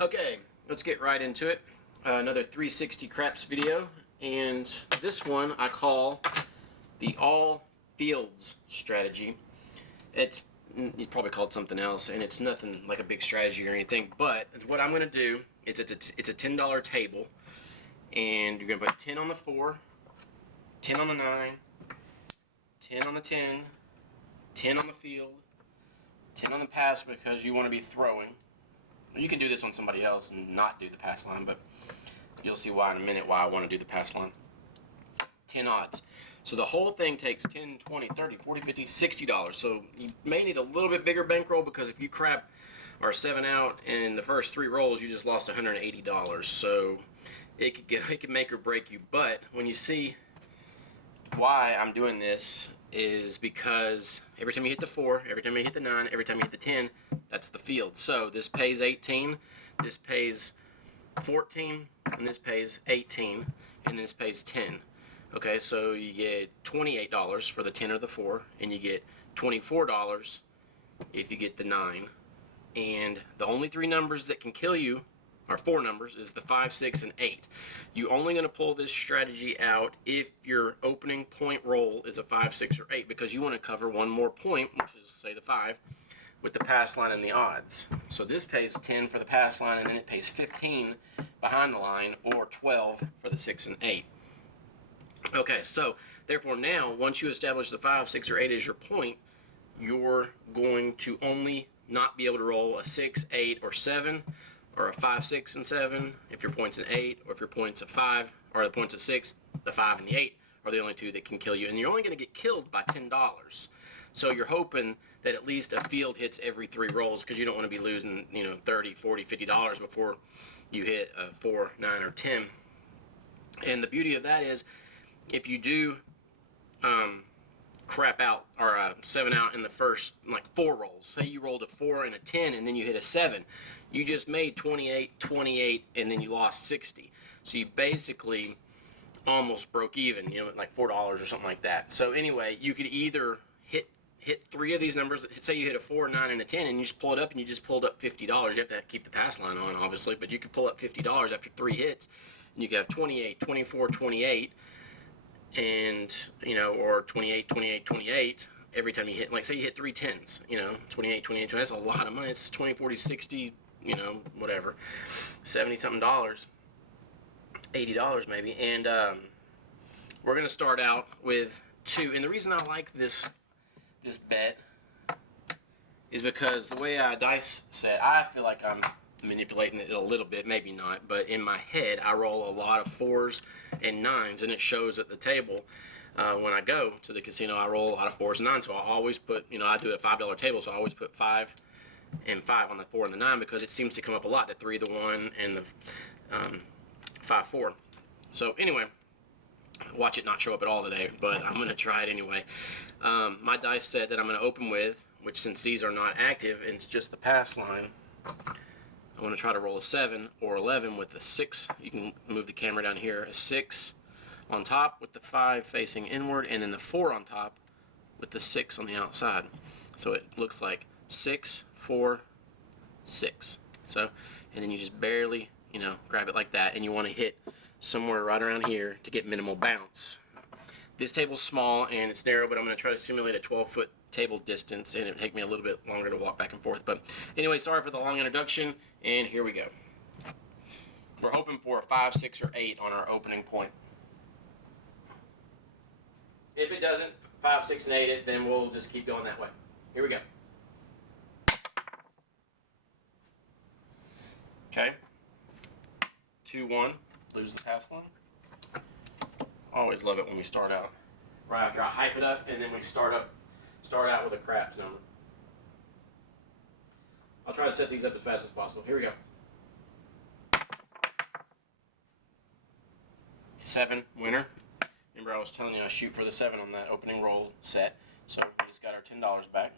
Okay, let's get right into it. Another 360 craps video, and this one I call the all fields strategy. It's you probably call it something else, and it's nothing like a big strategy or anything. But what I'm going to do is it's a $10 table, and you're going to put 10 on the 4, 10 on the 9, 10 on the 10, 10 on the field, 10 on the pass because you want to be throwing. You can do this on somebody else and not do the pass line, but you'll see why in a minute why I want to do the pass line. 10 odds. So the whole thing takes 10, 20, 30, 40, 50, $60. So you may need a little bit bigger bankroll because if you crap or 7 out in the first 3 rolls, you just lost $180. So it could make or break you. But when you see why I'm doing this is because every time you hit the 4, every time you hit the 9, every time you hit the 10, that's the field. So this pays 18, this pays 14, and this pays 18, and this pays 10. Okay, so you get $28 for the 10 or the 4, and you get $24 if you get the 9. And the only 3 numbers that can kill you, or 4 numbers, is the 5, 6, and 8. You're only going to pull this strategy out if your opening point roll is a 5, 6, or 8, because you want to cover one more point, which is, say, the 5, with the pass line and the odds. So this pays 10 for the pass line, and then it pays 15 behind the line, or 12 for the 6 and 8. Okay, so therefore now, once you establish the 5, 6, or 8 as your point, you're going to only not be able to roll a 6, 8, or 7, or a 5, 6, and 7 if your point's an 8, or if your point's a 5, or the point's a 6, the 5 and the 8 are the only 2 that can kill you. And you're only going to get killed by $10. So you're hoping that at least a field hits every 3 rolls because you don't want to be losing, $30, $40, $50 before you hit a 4, 9, or 10. And the beauty of that is if you do crap out or 7 out in the first 4 rolls, say you rolled a 4 and a 10 and then you hit a 7, you just made 28, 28, and then you lost 60. So you basically almost broke even, like $4 or something like that. So anyway, you could either hit 3 of these numbers. Say you hit a 4, 9, and a 10, and you just pull it up, and you just pulled up $50. You have to keep the pass line on, obviously, but you could pull up $50 after 3 hits, and you could have 28, 24, 28, and or 28, 28, 28 every time you hit. Like say you hit 3 10s, 28, 28, 20. That's a lot of money. It's 20, 40, 60, whatever, 70 something dollars, $80 maybe, and we're gonna start out with 2. And the reason I like this bet is because the way I dice set, I feel like I'm manipulating it a little bit, maybe not, but in my head I roll a lot of 4s and 9s, and it shows at the table. When I go to the casino, I roll a lot of 4s and 9s, so I always put, I do a $5 table, so I always put 5 and 5 on the 4 and the 9 because it seems to come up a lot, the 3, the 1, and the 5, 4. So anyway, watch it not show up at all today, but I'm going to try it anyway. My dice set that I'm going to open with, which since these are not active and it's just the pass line, I'm going to try to roll a 7 or 11 with the 6. You can move the camera down here. A 6 on top with the 5 facing inward, and then the 4 on top with the 6 on the outside. So it looks like 6, 4, 6. So, and then you just barely, grab it like that, and you want to hit somewhere right around here to get minimal bounce. This table's small and it's narrow, but I'm going to try to simulate a 12-foot table distance, and it'll take me a little bit longer to walk back and forth. But anyway, sorry for the long introduction, and here we go. We're hoping for a 5, 6, or 8 on our opening point. If it doesn't 5, 6, and 8 it, then we'll just keep going that way. Here we go. Okay. 2, 1. Lose the pass line. I always love it when we start out right after I hype it up, and then we start out with a craps number. I'll try to set these up as fast as possible. Here we go. 7, winner. Remember I was telling you I shoot for the 7 on that opening roll set, so we just got our $10 back.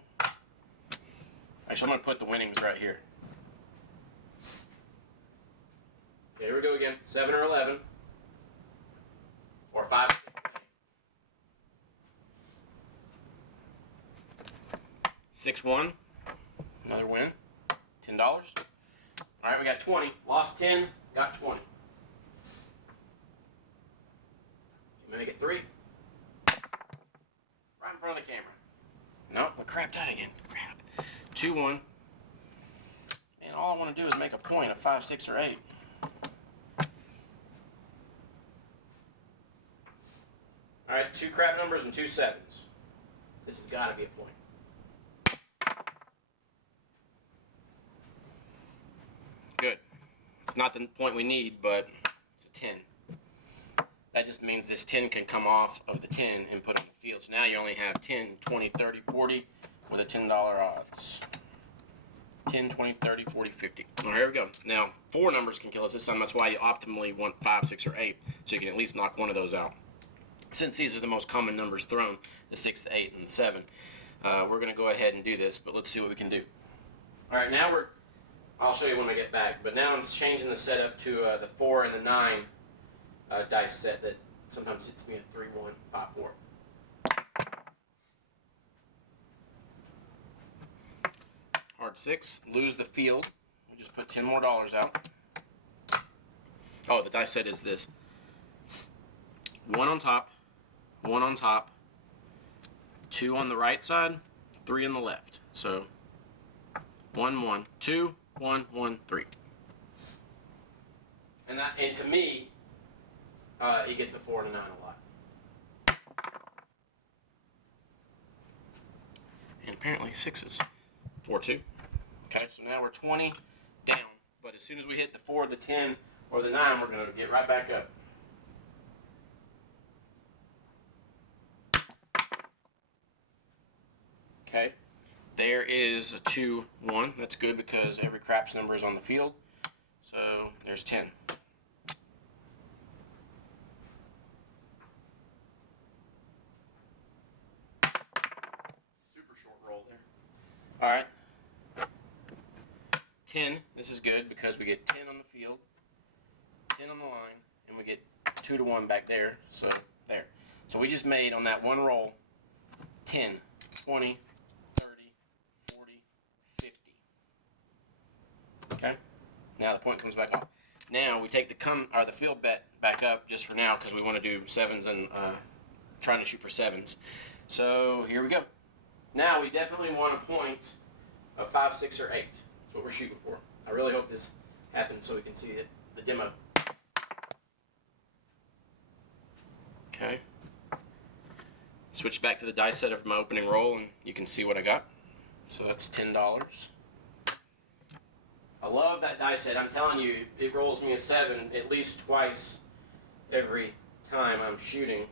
Actually, I'm going to put the winnings right here. Okay, here we go again. 7 or 11. Or 5, 6, 1. Another win. $10. All right, we got 20. Lost 10, got 20. Can we make it 3? Right in front of the camera. Nope, we crapped out again. Crap. 2-1. And all I want to do is make a point of 5, 6, or 8. All right, 2 crap numbers and 2 sevens. This has got to be a point. Good. It's not the point we need, but it's a 10. That just means this 10 can come off of the 10 and put on the field. So now you only have 10, 20, 30, 40 with a $10 odds. 10, 20, 30, 40, 50. All right, here we go. Now, 4 numbers can kill us this time. That's why you optimally want 5, 6, or 8, so you can at least knock one of those out. Since these are the most common numbers thrown, the 6, the 8, and the 7, we're going to go ahead and do this, but let's see what we can do. All right, now I'll show you when I get back, but now I'm changing the setup to the 4 and the 9 dice set that sometimes hits me at 3, 1, 5, 4. Hard 6, lose the field. We just put $10 more out. Oh, the dice set is this. 1 on top, 1 on top, 2 on the right side, 3 on the left. So 1, 1, 2, 1, 1, 3. And to me, it gets a 4 and a 9 a lot. And apparently 6s. 4, 2. Okay, so now we're 20 down. But as soon as we hit the 4, the 10, or the 9, we're going to get right back up. Okay, there is a 2, 1. That's good because every craps number is on the field. So there's 10. Super short roll there. All right. 10. This is good because we get 10 on the field, 10 on the line, and we get 2 to 1 back there. So there. So we just made on that one roll 10, 20, 30, 40, 50. Okay? Now the point comes back off. Now we take the field bet back up just for now because we want to do 7s and trying to shoot for 7s. So here we go. Now we definitely want a point of 5, 6, or 8. That's what we're shooting for. I really hope this happens so we can see the demo. Okay. Switch back to the dice set of my opening roll and you can see what I got. So that's $10. I love that dice set. I'm telling you, it rolls me a 7 at least twice every time I'm shooting.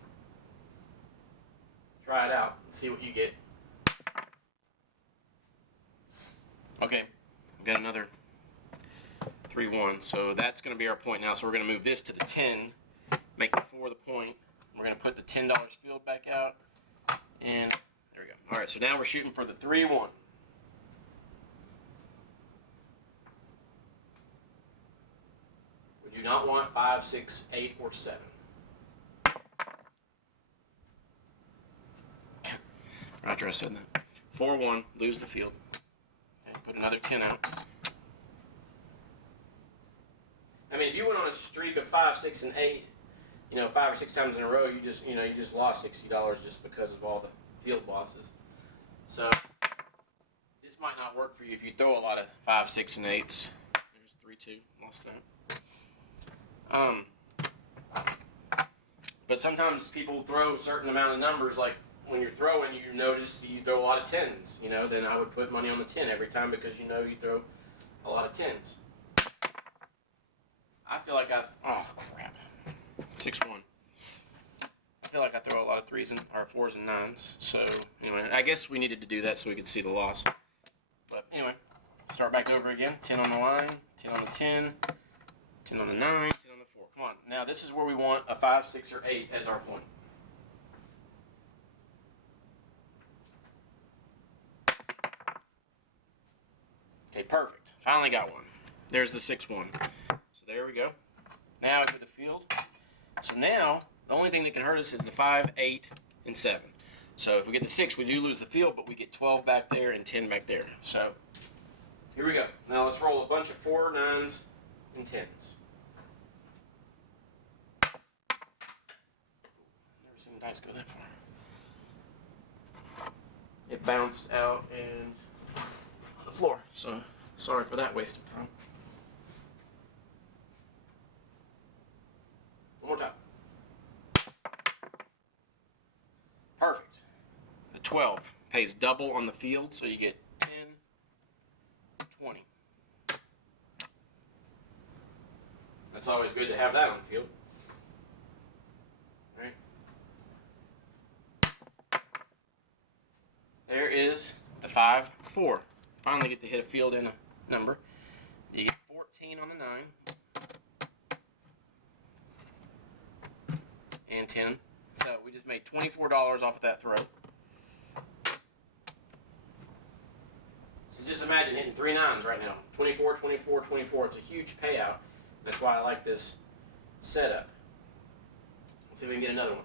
Try it out and see what you get. Okay, we've got another 3, 1. So that's going to be our point now. So we're going to move this to the 10, make the 4 the point. We're going to put the $10 field back out. And there we go. All right, so now we're shooting for the 3, 1. We do not want 5, 6, 8, or 7. After I said that. 4, 1, lose the field. Okay, put another 10 out. I mean, if you went on a streak of 5, 6, and 8, 5 or 6 times in a row, you just lost $60 just because of all the field losses. So this might not work for you if you throw a lot of 5, 6, and 8s. There's 3, 2, lost that. But sometimes people throw a certain amount of numbers, like when you're throwing, you notice that you throw a lot of 10s. Then I would put money on the 10 every time because you throw a lot of 10s. I feel like oh crap, 6, 1. I feel like I throw a lot of 3s and or 4s and 9s. So anyway, I guess we needed to do that so we could see the loss. But anyway, start back over again. 10 on the line, 10 on the 10, 10 on the 9, 10 on the 4. Come on, now this is where we want a 5, 6, or 8 as our point. Okay, perfect. Finally got one. There's the 6, 1. So there we go. Now I put the field. So now, the only thing that can hurt us is the 5, 8, and 7. So if we get the 6, we do lose the field, but we get 12 back there and 10 back there. So Here we go. Now let's roll a bunch of 4, 9s, and 10s. Never seen dice go that far. It bounced out and on the floor, so sorry for that waste of time. One more time. Perfect. The 12 pays double on the field, so you get 10, 20. That's always good to have that on the field. All right. There is the 5, 4. Finally get to hit a field in a number. You get 14 on the 9. And 10. So we just made $24 off of that throw. So just imagine hitting 3 9s right now. 24, 24, 24. It's a huge payout. That's why I like this setup. Let's see if we can get another one.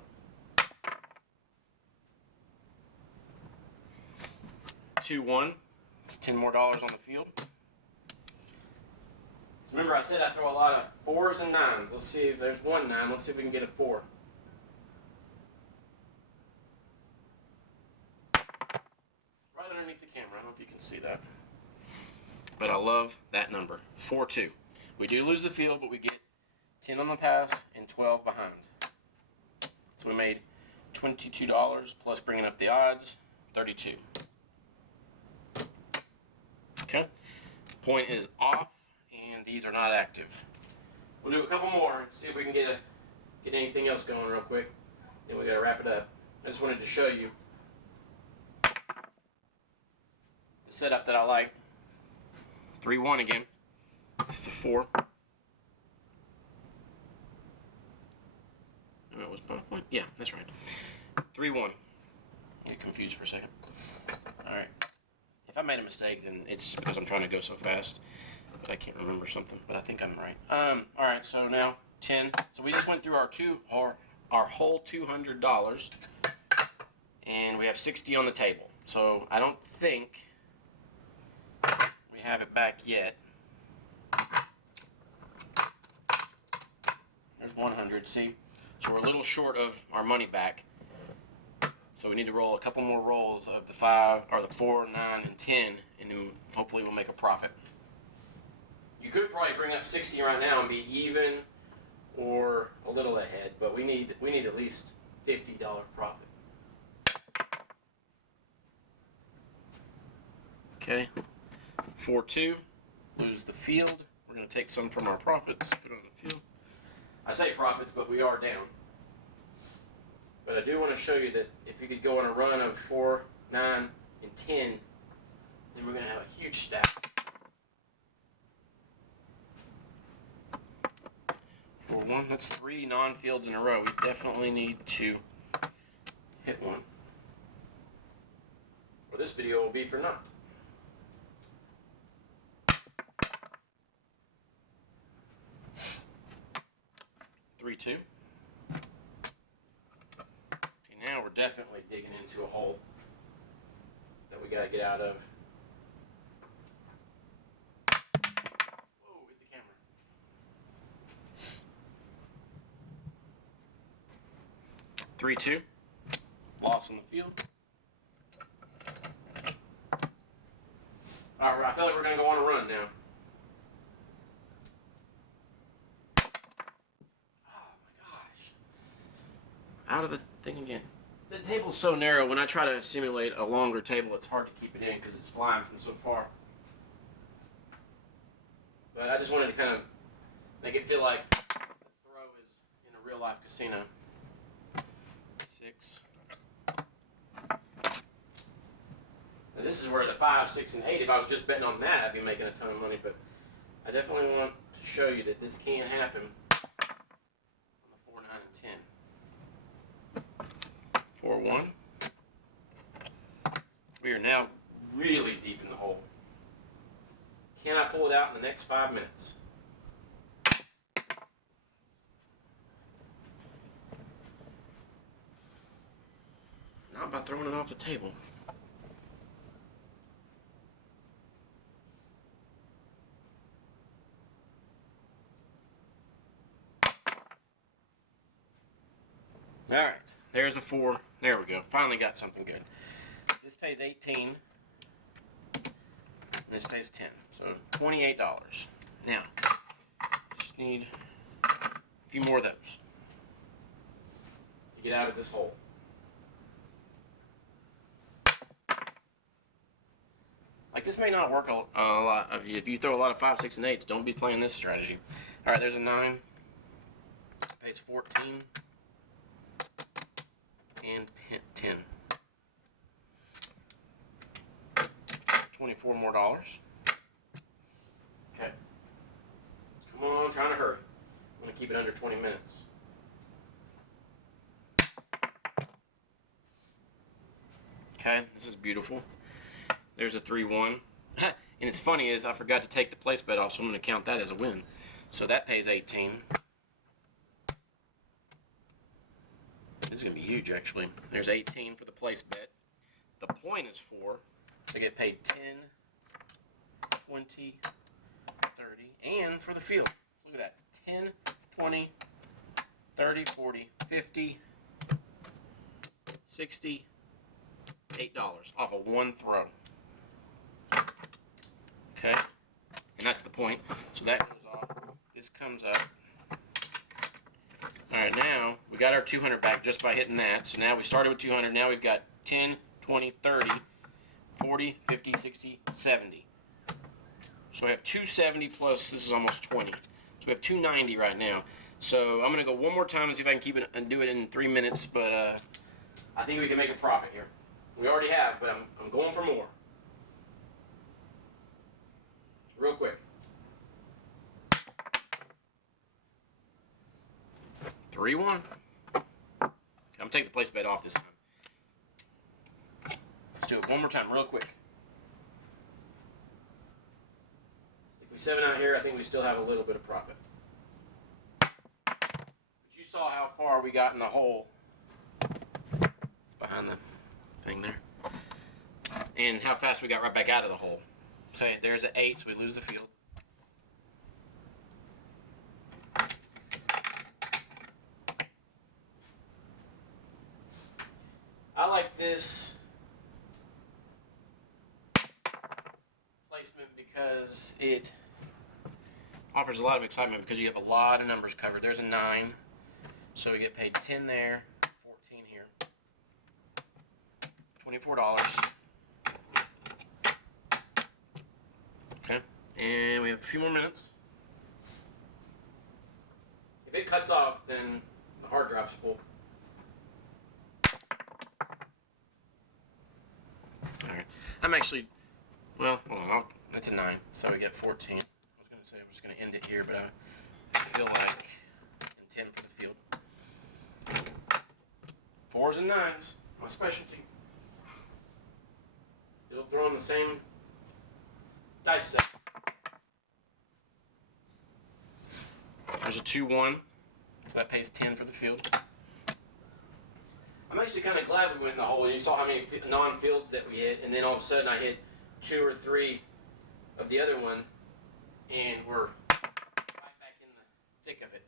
2, 1. It's $10 more on the field. So remember I said I throw a lot of 4s and 9s. Let's see if there's 1 9. Let's see if we can get a 4. Right underneath the camera. I don't know if you can see that. But I love that number. 4, 2. We do lose the field, but we get 10 on the pass and 12 behind. So we made $22 plus bringing up the odds, 32. Okay, point is off, and these are not active. We'll do a couple more and see if we can get anything else going real quick. Then we gotta wrap it up. I just wanted to show you the setup that I like. 3, 1 again. This is a 4. Oh, it was both point? Yeah, that's right. 3, 1. Get confused for a second. Alright. If I made a mistake, then it's because I'm trying to go so fast. But I can't remember something. But I think I'm right. Alright, so now 10. So we just went through our whole $200. And we have 60 on the table. So I don't think we have it back yet. There's 100, see? So we're a little short of our money back. So we need to roll a couple more rolls of the 5, or the 4, 9, and 10, and then hopefully we'll make a profit. You could probably bring up 60 right now and be even or a little ahead, but we need at least $50 profit. Okay, 4, 2, lose the field. We're going to take some from our profits, put it on the field. I say profits, but we are down. But I do want to show you that if you could go on a run of 4, 9, and 10, then we're going to have a huge stack. 4, 1, that's 3 non-fields in a row. We definitely need to hit one. Or this video will be for naught. 3, 2. Okay, now we're definitely digging into a hole that we got to get out of. Whoa, hit the camera. 3, 2. Loss on the field. Alright, I feel like we're going to go on a run now. Out of the thing again. The table's so narrow, when I try to simulate a longer table, it's hard to keep it in because it's flying from so far. But I just wanted to kind of make it feel like the throw is in a real life casino. 6. Now this is where the 5, 6, and 8, if I was just betting on that, I'd be making a ton of money, but I definitely want to show you that this can happen on the 4, 9, and 10. 4, 1. We are now really deep in the hole. Can I pull it out in the next 5 minutes? Not by throwing it off the table. All right, there's a 4. There we go. Finally got something good. This pays 18. And this pays 10. So $28. Now, just need a few more of those to get out of this hole. Like, this may not work a lot. If you throw a lot of 5, 6, and 8s, don't be playing this strategy. All right, there's a 9. Pays 14 and 10. $24 more. Okay. Come on, trying to hurry. I'm going to keep it under 20 minutes. Okay, this is beautiful. There's a 3-1. And it's funny is I forgot to take the place bet off, so I'm going to count that as a win. So that pays 18. This is going to be huge, actually. There's 18 for the place bet. The point is 4. So I get paid 10, 20, 30, and for the field. Look at that. 10, 20, 30, 40, 50, 60, $8 off of one throw. Okay, and that's the point. So that goes off. This comes up. All right, now we got our 200 back just by hitting that. So now we started with 200. Now we've got 10, 20, 30, 40, 50, 60, 70. So we have 270 plus this is almost 20. So we have 290 right now. So I'm going to go one more time and see if I can keep it and do it in 3 minutes. But I think we can make a profit here. We already have, but I'm going for more. Real quick. 3-1. I'm taking the place bet off this time. Let's do it one more time, real quick. If we 7 out here, I think we still have a little bit of profit. But you saw how far we got in the hole behind the thing there, and how fast we got right back out of the hole. Okay, there's an 8, so we lose the field. I like this placement because it offers a lot of excitement because you have a lot of numbers covered. There's a 9, so we get paid 10 there, 14 here, $24. Okay, and we have a few more minutes. If it cuts off, then the hard drive's full. Alright, I'm actually, well, hold on, that's a 9, so we get 14. I was going to say I'm just going to end it here, but I feel like, and 10 for the field. 4s and 9s, my specialty. Still throwing the same dice set. There's a 2-1, so that pays 10 for the field. I'm actually kind of glad we went in the hole. You saw how many non-fields that we hit, and then all of a sudden I hit 2 or 3 of the other one, and we're right back in the thick of it.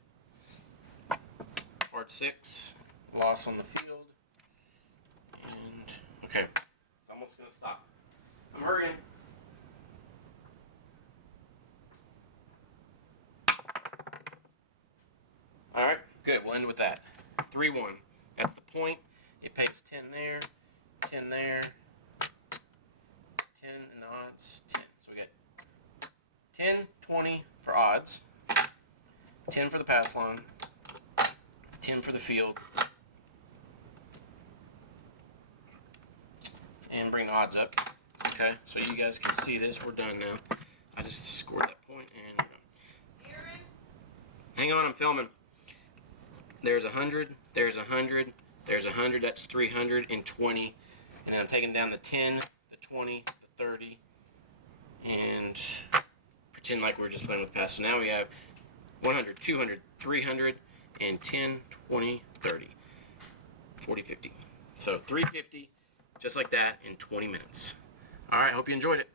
Hard 6, loss on the field, and okay, it's almost going to stop. I'm hurrying. All right, good. We'll end with that. 3-1. That's the point. It pays 10 there, 10 there, 10 and odds, 10. So we got 10, 20 for odds, 10 for the pass line, 10 for the field, and bring the odds up. Okay, so you guys can see this. We're done now. I just scored that point and we're done. Hang on, I'm filming. There's 100, there's 100, there's 100, that's 320. And then I'm taking down the 10, the 20, the 30, and pretend like we're just playing with the pass. So now we have 100, 200, 300, and 10, 20, 30, 40, 50. So 350, just like that in 20 minutes. All right, hope you enjoyed it.